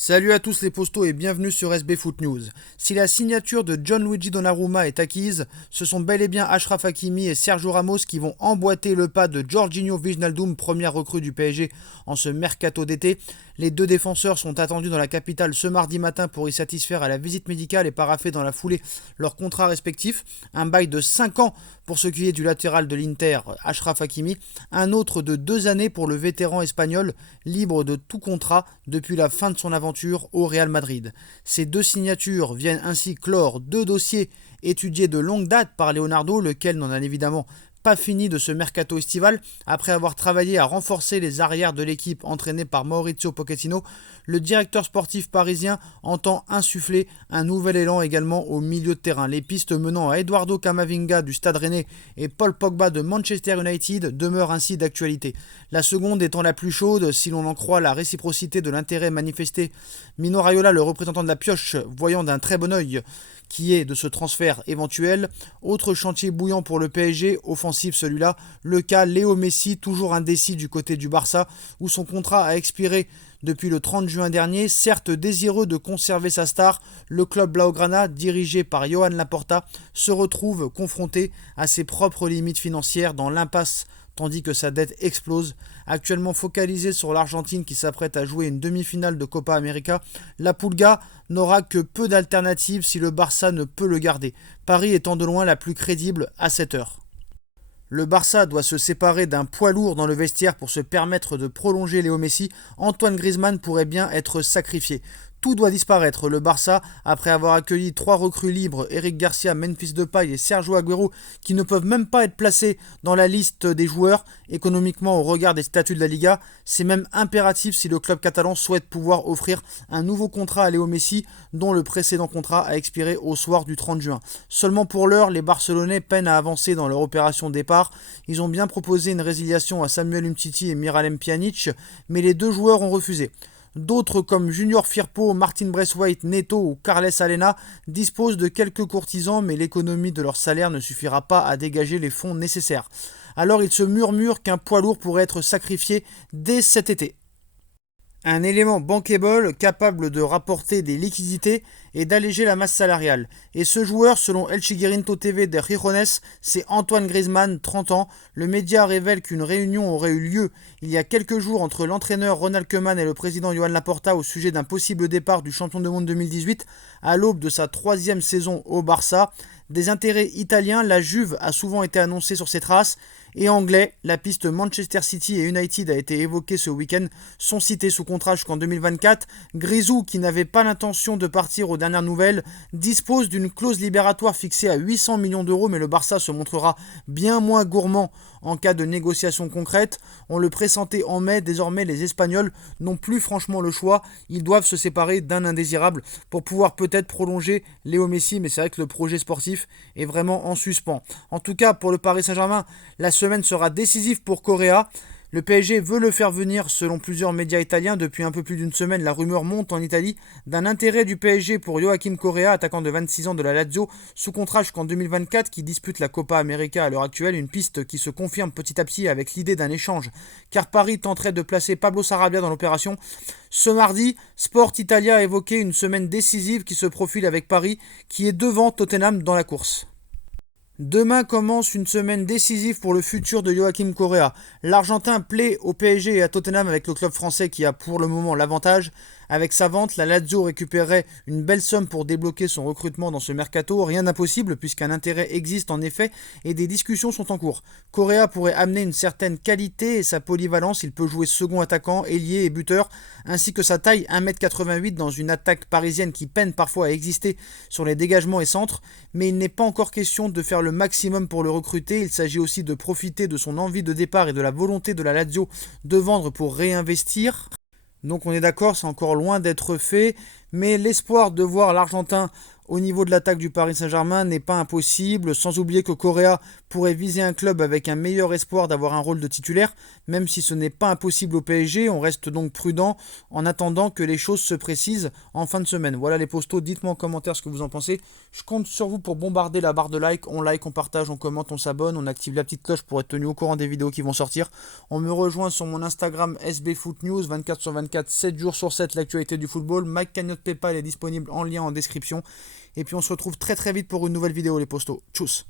Salut à tous les postos et bienvenue sur SB Foot News. Si la signature de Gianluigi Donnarumma est acquise, ce sont bel et bien Achraf Hakimi et Sergio Ramos qui vont emboîter le pas de Jorginho Wijnaldum, première recrue du PSG en ce mercato d'été. Les deux défenseurs sont attendus dans la capitale ce mardi matin pour y satisfaire à la visite médicale et paraffer dans la foulée leurs contrats respectifs. Un bail de 5 ans pour ce qui est du latéral de l'Inter, Achraf Hakimi, un autre de 2 années pour le vétéran espagnol, libre de tout contrat depuis la fin de son aventure au Real Madrid. Ces deux signatures viennent ainsi clore deux dossiers étudiés de longue date par Leonardo, lequel n'en a évidemment pas fini de ce mercato estival. Après avoir travaillé à renforcer les arrières de l'équipe entraînée par Mauricio Pochettino, le directeur sportif parisien entend insuffler un nouvel élan également au milieu de terrain. Les pistes menant à Eduardo Camavinga du Stade Rennais et Paul Pogba de Manchester United demeurent ainsi d'actualité. La seconde étant la plus chaude, si l'on en croit la réciprocité de l'intérêt manifesté. Mino Raiola, le représentant de la pioche, voyant d'un très bon œil qui est de ce transfert éventuel. Autre chantier bouillant pour le PSG, offensif celui-là, le cas Léo Messi, toujours indécis du côté du Barça, où son contrat a expiré depuis le 30 juin dernier. Certes désireux de conserver sa star, le club Blaugrana, dirigé par Johan Laporta, se retrouve confronté à ses propres limites financières dans l'impasse tandis que sa dette explose. Actuellement focalisé sur l'Argentine qui s'apprête à jouer une demi-finale de Copa América, la Pulga n'aura que peu d'alternatives si le Barça ne peut le garder, Paris étant de loin la plus crédible à cette heure. Le Barça doit se séparer d'un poids lourd dans le vestiaire pour se permettre de prolonger Léo Messi. Antoine Griezmann pourrait bien être sacrifié. Tout doit disparaître. Le Barça, après avoir accueilli 3 recrues libres, Eric Garcia, Memphis Depay et Sergio Agüero, qui ne peuvent même pas être placés dans la liste des joueurs, économiquement au regard des statuts de la Liga, c'est même impératif si le club catalan souhaite pouvoir offrir un nouveau contrat à Léo Messi, dont le précédent contrat a expiré au soir du 30 juin. Seulement pour l'heure, les Barcelonais peinent à avancer dans leur opération départ. Ils ont bien proposé une résiliation à Samuel Umtiti et Miralem Pjanic, mais les deux joueurs ont refusé. D'autres comme Junior Firpo, Martin Braithwaite, Neto ou Carles Alena disposent de quelques courtisans, mais l'économie de leur salaire ne suffira pas à dégager les fonds nécessaires. Alors il se murmure qu'un poids lourd pourrait être sacrifié dès cet été. Un élément bankable capable de rapporter des liquidités et d'alléger la masse salariale. Et ce joueur, selon El Chiguirinto TV de Gijones, c'est Antoine Griezmann, 30 ans. Le média révèle qu'une réunion aurait eu lieu il y a quelques jours entre l'entraîneur Ronald Koeman et le président Johan Laporta au sujet d'un possible départ du champion du monde 2018 à l'aube de sa 3e saison au Barça. Des intérêts italiens, la Juve a souvent été annoncée sur ses traces. Et anglais, la piste Manchester City et United a été évoquée ce week-end, sont cités sous contrat jusqu'en 2024. Grisou, qui n'avait pas l'intention de partir aux dernières nouvelles, dispose d'une clause libératoire fixée à 800 millions d'euros, mais le Barça se montrera bien moins gourmand en cas de négociation concrète. On le pressentait en mai, désormais les Espagnols n'ont plus franchement le choix. Ils doivent se séparer d'un indésirable pour pouvoir peut-être prolonger Léo Messi, mais c'est vrai que le projet sportif est vraiment en suspens. En tout cas, pour le Paris Saint-Germain, la semaine sera décisive pour Correa. Le PSG veut le faire venir selon plusieurs médias italiens. Depuis un peu plus d'une semaine, la rumeur monte en Italie d'un intérêt du PSG pour Joachim Correa, attaquant de 26 ans de la Lazio, sous contrat jusqu'en 2024, qui dispute la Copa América à l'heure actuelle. Une piste qui se confirme petit à petit avec l'idée d'un échange, car Paris tenterait de placer Pablo Sarabia dans l'opération. Ce mardi, Sport Italia a évoqué une semaine décisive qui se profile avec Paris, qui est devant Tottenham dans la course. Demain commence une semaine décisive pour le futur de Joachim Correa. L'Argentin plaît au PSG et à Tottenham avec le club français qui a pour le moment l'avantage. Avec sa vente, la Lazio récupérerait une belle somme pour débloquer son recrutement dans ce mercato. Rien d'impossible puisqu'un intérêt existe en effet et des discussions sont en cours. Correa pourrait amener une certaine qualité et sa polyvalence. Il peut jouer second attaquant, ailier et buteur, ainsi que sa taille 1m88 dans une attaque parisienne qui peine parfois à exister sur les dégagements et centres. Mais il n'est pas encore question de faire le maximum pour le recruter. Il s'agit aussi de profiter de son envie de départ et de la volonté de la Lazio de vendre pour réinvestir. Donc on est d'accord, c'est encore loin d'être fait, mais l'espoir de voir l'Argentin au niveau de l'attaque du Paris Saint-Germain n'est pas impossible, sans oublier que Correa pourrait viser un club avec un meilleur espoir d'avoir un rôle de titulaire, même si ce n'est pas impossible au PSG. On reste donc prudent en attendant que les choses se précisent en fin de semaine. Voilà les postos, dites-moi en commentaire ce que vous en pensez. Je compte sur vous pour bombarder la barre de like, on partage, on commente, on s'abonne, on active la petite cloche pour être tenu au courant des vidéos qui vont sortir. On me rejoint sur mon Instagram SBFootNews, 24/24, 7 jours sur 7, l'actualité du football. Ma cagnotte PayPal est disponible en lien en description. Et puis on se retrouve très très vite pour une nouvelle vidéo les postos. Tchuss.